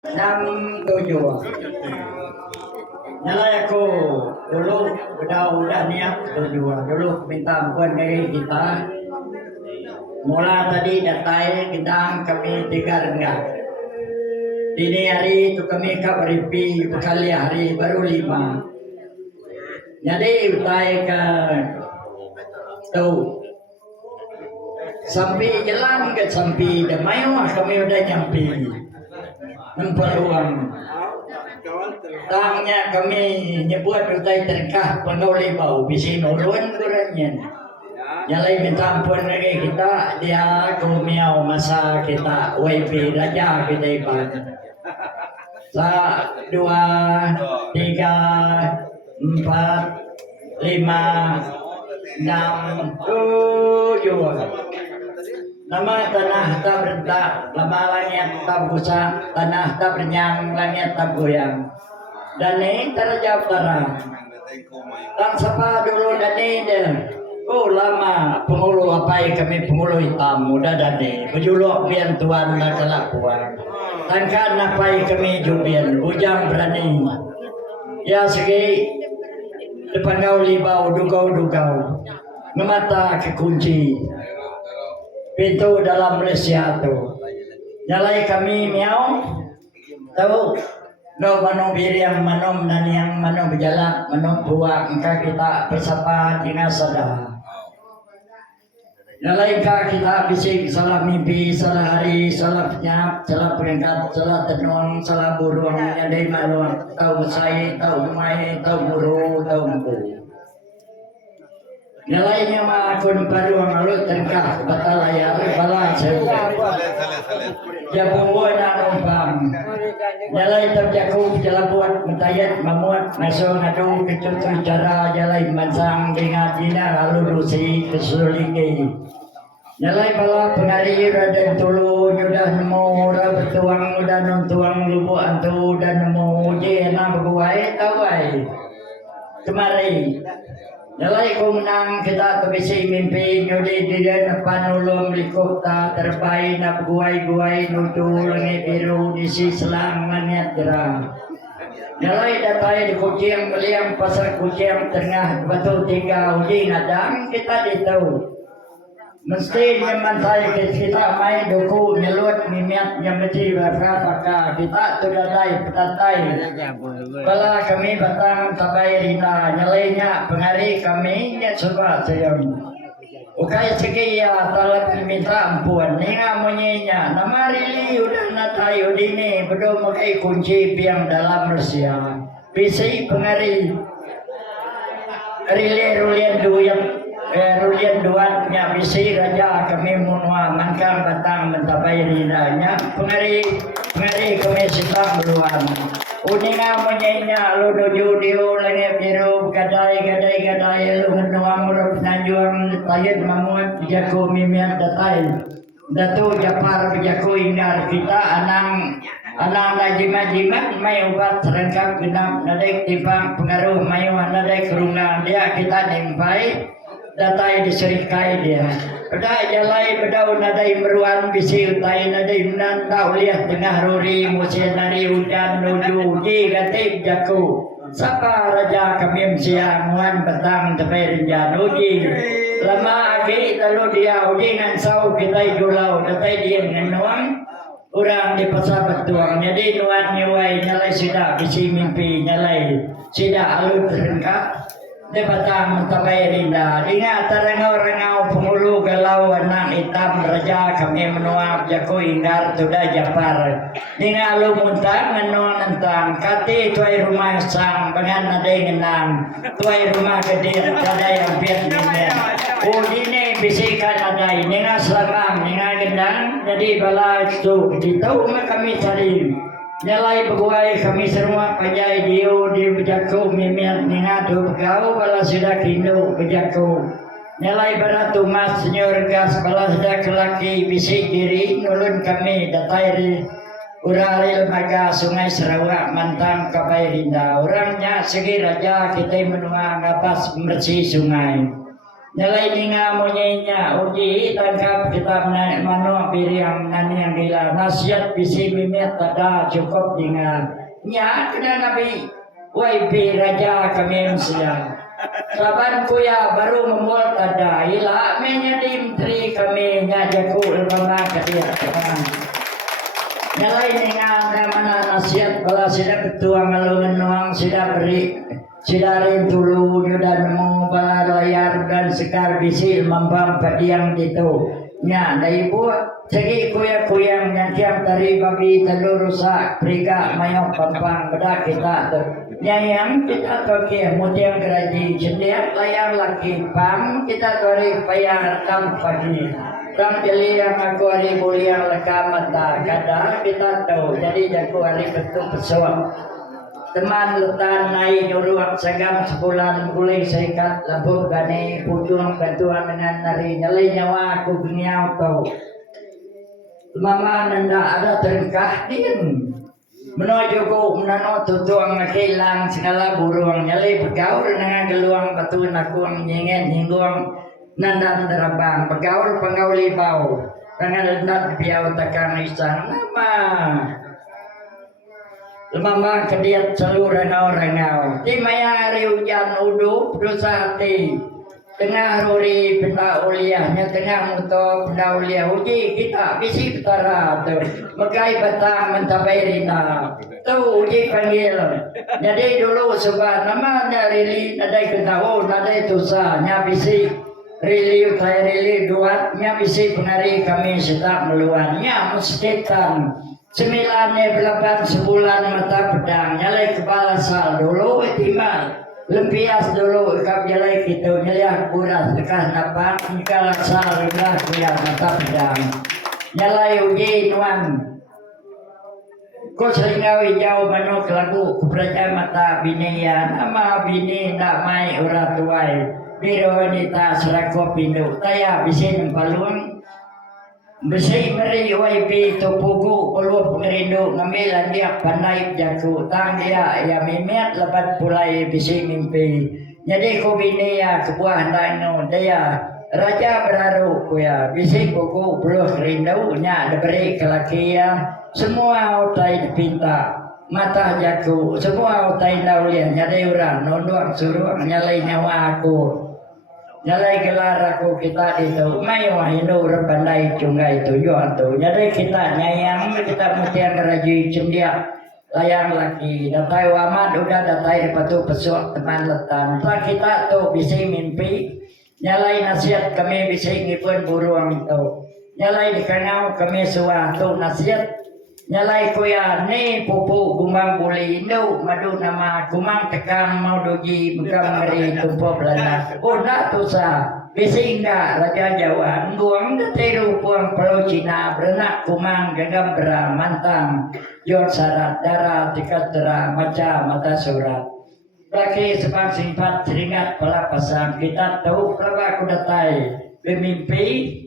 67. Nyalai aku dulu udah niat tujuan dulu minta ampun dari kita. Mula tadi datai kita kami 3 renggak. Dini hari itu kami beripi bekali hari baru 5. Jadi utai ke tu sampai jalan ke sampai damai kami udah nyampe nampak uang. Tangnya kami nyebut utai terkah penoleh bau bisi nolun kurangnya. Nyalai minta ampun lagi kita dia kumiau masa kita WP raja kita ibadah. 1, 2, 3, 4, 5, 6, 7. Nama tanah tak berentak, lama langit tak busa, tanah tak berenyang, langit tak goyang. Dan ini terjawab terang. Tak sapa dulu dan ini oh lama pengulu apa kami pengulu hitam muda dan ini berjuluk bian tuan nak kelakuan. Tangkan apa kami jubian ujang berani. Ya segi depan kau libau dugau ngemata kekunci. Pintu dalam Malaysia tu. Nyalai kami miau tahu no mano biriang manom dan yang mano berjalan mano buat engkau kita bersapa dengan sadar. Nyalai kita bising salah mimpi, salah hari, salah penyap, salah perangkat, salah tenung, salah burung, nyadai maluang, tahu saya, tahu mai, tahu buru, tahu mampu. Nyalainya mah akun baru malu terkah batal layar bala saya. Ya punggu nak numpang. Nyalai terjaku jalan buat mentayat memuat naso ngadu kecut cara jalai mansang dengan jina lalu rusi kesulingi. Nyalai bala pengari raden tulu nyudah nemu ra bertuang udah nuntuang lubu antu dan nemu je na beguai tawai. Kemari nyalai ku menang kita kebisi mimpi nyudi didan panulung likuk ta terbaik na guai-guai nudu langit biru disi selang nganyat gerang. Nyalai datai di kucing beliang pasar kucing tengah batu 3 uji nadang kita ditahu. Mesti nyaman saya kita main duku nyelut mimiat yang mesti berapa kita tudadai petatai. Bala kami batang tabai rina nyalainya pengari kami nya coba sayang. Ukai sekiya talak minta ampun ninga munyinya nama rili udah natai udini bedo makai kunci biang dalam Malaysia. Bisi pengari rili rulian duyang rulian duatnya bisi raja kami munua mangkang batang mentabai rinanya pengari kami sitang beluan uninga menyenya lu doju dio langit biru gadai lu menuang murup nanjuang tayat mamuat jago mimian datai datu japar jago ingar kita anang najima mai ubat serengkap genap nadek timpang pengaruh mayu nadek kerungan dia kita nempai datai diserikai dia. Pada jalai bedau nadai meruan bisi utai nadai menan tau lihat tengah ruri musim nari hujan nuju di gatip jaku. Sapa raja kami siang wan petang tepai rinjan uji. Lama agi lalu dia uji ngansau kita julau datai dia ngenuang. Orang di pasar betuang jadi nuan nyuai nyalai sida bisi mimpi nyalai sida alut rengkap. Di batang tabai rinda ingat terengau-rengau pengulu galau anak hitam raja kami menuap jaku ingar tuda japar ingat lu muntang menuang nentang kati tuai rumah sang dengan nadai ngenang tuai rumah gede ada yang biar minyak ini bisikan nadai ingat selang ingat gendang jadi bala itu ditau kami cari nyalai beguai kami semua pajai dio di bejaku mimian ningadu begau bala sudah kino bejaku nyalai beratu mas senyor gas bala sudah kelaki bisik diri nulun kami datai uraril maga sungai Sarawak mantang kabai rinda orangnya segi raja kita menua ngapas bersih sungai Nyalai ni ngamunya uji tangkap kita mano biriang nani yang gila nasihat bisi mimet tada cukup dengan nya kena nabi waipi raja kami siang saban kuya baru membuat tada ila menyadim tri kami nyajaku ilmama kadia nyalai ni mana nasihat bala sida ketua ngalungan nuang sida beri sidarin dulu dan mau layar dan sekar bisil membang padiang itu nya na ibu segi kuya-kuyang nyantiang tari babi telur rusak priga mayong pampang beda kita tu nyayang kita toke mutiang geraji jendiak layar lagi pam kita tori payang tam pagi tam jeli yang aku hari mulia leka mata kada kita tahu jadi jago hari betul pesawat teman letan naik nyuruh sagam sebulan mulai serikat labur gani pujung bantuan dengan nari nyalai nyawa aku biniau tau mama nanda ada terkah din menuju ku menano tutuang ngakilang segala burung nyalai bergaul dengan geluang batu nakuang nyingen hingguang nandang derabang bergaul penggauli bau dengan lendat biau takang isang nama Lemambang kediat seluruh renau di maya hari hujan udup dosa hati tengah ruri benda uliahnya tengah muto benda uliah uji kita bisi betara tu mekai batang mencapai rina tu uji panggil jadi dulu sebab namanya rili nadai ketahu nadai dosa nya bisi rili utai rili duat nya bisi penari kami sedang meluannya mestikan 9-8 sebulan mata pedang nyalai kepala sal dulu itimal lempias dulu ikap nyalai gitu nyalai kuras dekat napang nikala sal udah kuya mata pedang nyalai uji nuan ko seringawi jauh manuk lagu kupraja mata binian ama bini nak mai ura tuai biro wanita serako pindu taya bisin paluang Besi meri waipi topugu peluh pengerindu ngamilan dia pandai jaku tang dia ya mimet lebat pulai bisi mimpi jadi ku bini ya kebuah dano dia raja beraru ku ya bisi buku peluh rindu nya diberi kelaki ya semua utai dipinta mata jaku semua utai daulian jadi orang nonduang suruh nyalai nyawa aku nyalai gelar aku kita itu mai wahindo rebandai cungai tujuan tu jadi kita nyayang kita mutiang kerajui cendia layang lagi datai wamat udah datai patu pesuak teman letan tak kita tu bisa mimpi nyalai nasihat kami bisa ngipun buruang itu nyalai dikenal kami suatu nasihat nyalai kuya ni pupu gumang buli indo madu nama gumang tekang mau doji bekam ngeri tumpo belanda oh nak tusa bisinga raja Jawa nguang deteru puang pelau Cina berenak kumang gagam bera mantang yor syarat darah tikat tera maca mata surat laki sepang simpat seringat pala pasang kita tahu pelaba aku datai bermimpi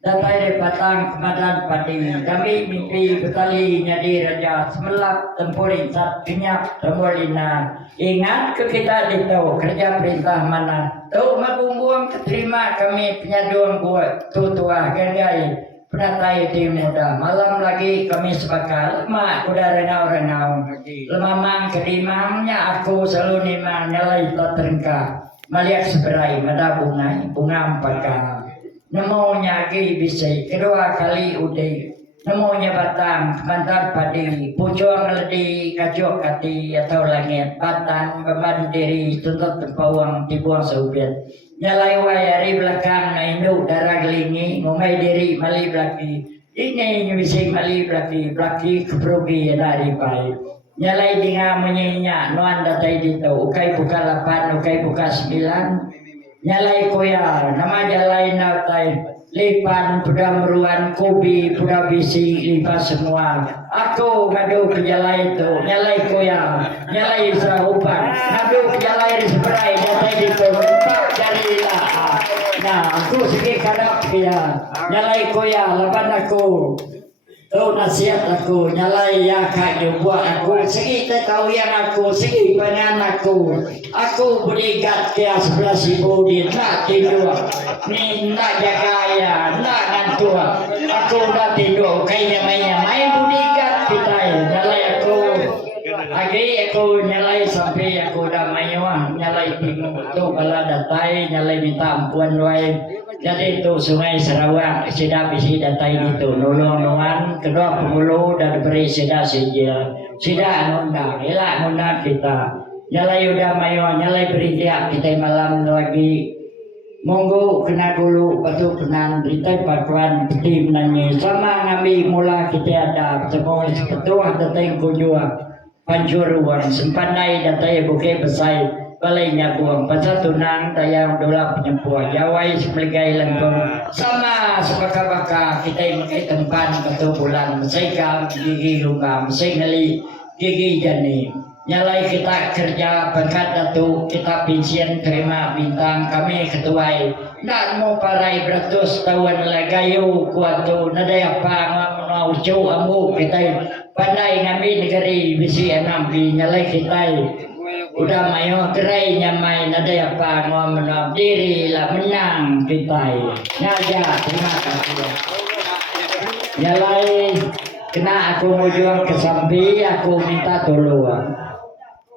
datai patang kemadan padi kami mimpi betali nyadi raja semelap tempurin sat kenyak tembolina ingat ke kita ditau kerja perintah mana tahu magungguang keterima kami penyaduang buat tutua gagai penatai di muda malam lagi kami sebakal mak udah renau-renau lemamang kedimangnya aku selalu nimang nyalai terengkah melihat seberai madabungai bunga empakah Nemonya ki bisai kedua kali udai nemonya batang mantar padi pucung ledi kacok kati atau langit batang beban diri tuntut tempawang dibuang seubian nyalai wayari belakang na induk darah gelingi ngomai diri mali belaki ini bisai mali belaki keprogi dari baik nyalai dinga menyinya nuan datai dito ukai buka 8 ukai buka 9 nyalai koya nama jalai natai lipan budak meruan kobi budak bisi lipat semua aku ngadu ke jalai itu nyalai koya nyalai sahupan ngadu ke jalai di seberai datai di tempat jadilah nah aku segi kadap dia nyalai koya lapan aku Kau nasihat aku, nyalai ya kak buat aku. Segi tahu yang aku, segi pengen aku. Aku berikat ke 11.000 di nak tidur. Ni nak jaga ya, nak ngantuk. Aku dah tidur, kayaknya main berikat kita ya. Nyalai aku. Lagi aku nyalai sampai aku dah mayuah, nyalai bingung tu bala datai, nyalai minta ampun wae. Jadi itu Sungai Sarawak sudah bisi datai itu nolong nuan kedua penghulu dan beri sudah sijil sudah nundang elak nundang kita nyalai udah mayuah nyalai beri dia kita malam lagi monggo kena dulu batu kenan berita pakuan peti menanyi sama ngambil mula kita ada semua sepetua datai kujua panjuruan sempanai datai bukai besai balainya buang pasal tunang tayang dola penyempuan jawai sepelegai lengkong sama sebaka-baka kita makai tempat ketua bulan mesai gigi luka mesai ngali gigi jani nyalai kita kerja pangkat datu kita pensiun terima bintang kami ketuai nak mau parai beratus tahun lagayu kuatu nadai apa mau ucu amu kita pandai ngambil negeri bisi enam bi nyalai kita udah mayo gerai nyamai nadai apa mau menang diri lah menang kita nyaja terima kasih nyalai kena aku mau jual ke Sambi aku minta tolong